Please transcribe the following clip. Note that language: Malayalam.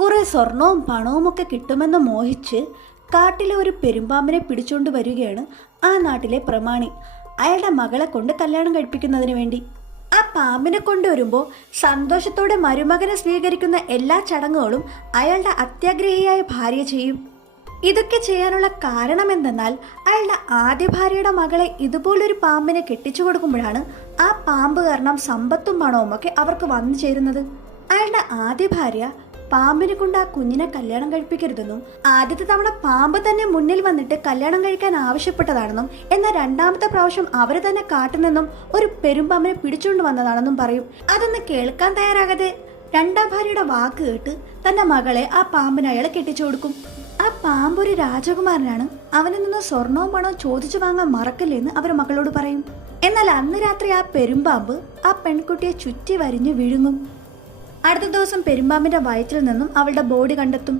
കുറെ സ്വർണവും പണവും ഒക്കെ കിട്ടുമെന്ന് മോഹിച്ച് കാട്ടിലെ ഒരു പെരുമ്പാമ്പിനെ പിടിച്ചുകൊണ്ട് വരികയാണ് ആ നാട്ടിലെ പ്രമാണി അയാളുടെ മകളെ കൊണ്ട് കല്യാണം കഴിപ്പിക്കുന്നതിന് വേണ്ടി. ആ പാമ്പിനെ കൊണ്ടുവരുമ്പോൾ സന്തോഷത്തോടെ മരുമകനെ സ്വീകരിക്കുന്ന എല്ലാ ചടങ്ങുകളും അയാളുടെ അത്യാഗ്രഹിയായ ഭാര്യ ചെയ്യും. ഇതൊക്കെ ചെയ്യാനുള്ള കാരണം എന്തെന്നാൽ അയാളുടെ ആദ്യ ഭാര്യയുടെ മകളെ ഇതുപോലൊരു പാമ്പിനെ കെട്ടിച്ചു കൊടുക്കുമ്പോഴാണ് ആ പാമ്പ് കാരണം സമ്പത്തും പണവും ഒക്കെ അവർക്ക് വന്നു ചേരുന്നത്. അയാളുടെ ആദ്യ ഭാര്യ പാമ്പിനെ കൊണ്ട് ആ കുഞ്ഞിനെ കല്യാണം കഴിപ്പിക്കരുതെന്നും ആദ്യത്തെ തവണ പാമ്പ് തന്നെ മുന്നിൽ വന്നിട്ട് കല്യാണം കഴിക്കാൻ ആവശ്യപ്പെട്ടതാണെന്നും എന്നാൽ രണ്ടാമത്തെ പ്രാവശ്യം അവര് തന്നെ കാട്ടുനിന്നും ഒരു പെരുമ്പാമ്പിനെ പിടിച്ചുകൊണ്ട് വന്നതാണെന്നും പറയും. അതൊന്ന് കേൾക്കാൻ തയ്യാറാകാതെ രണ്ടാം ഭാര്യയുടെ വാക്ക് കേട്ട് തന്റെ മകളെ ആ പാമ്പിന് അയാളെ കെട്ടിച്ചു കൊടുക്കും. ആ പാമ്പ് ഒരു രാജകുമാരനാണ്, അവനിൽ നിന്ന് സ്വർണവും പണവും ചോദിച്ചു വാങ്ങാൻ മറക്കില്ലെന്ന് അവർ മകളോട് പറയും. എന്നാൽ അന്ന് രാത്രി ആ പെരുമ്പാമ്പ് ആ പെൺകുട്ടിയെ ചുറ്റി വരിഞ്ഞു വിഴുങ്ങും. അടുത്ത ദിവസം പെരുമ്പാമ്പിന്റെ വയറ്റിൽ നിന്നും അവളുടെ ബോഡി കണ്ടെത്തും.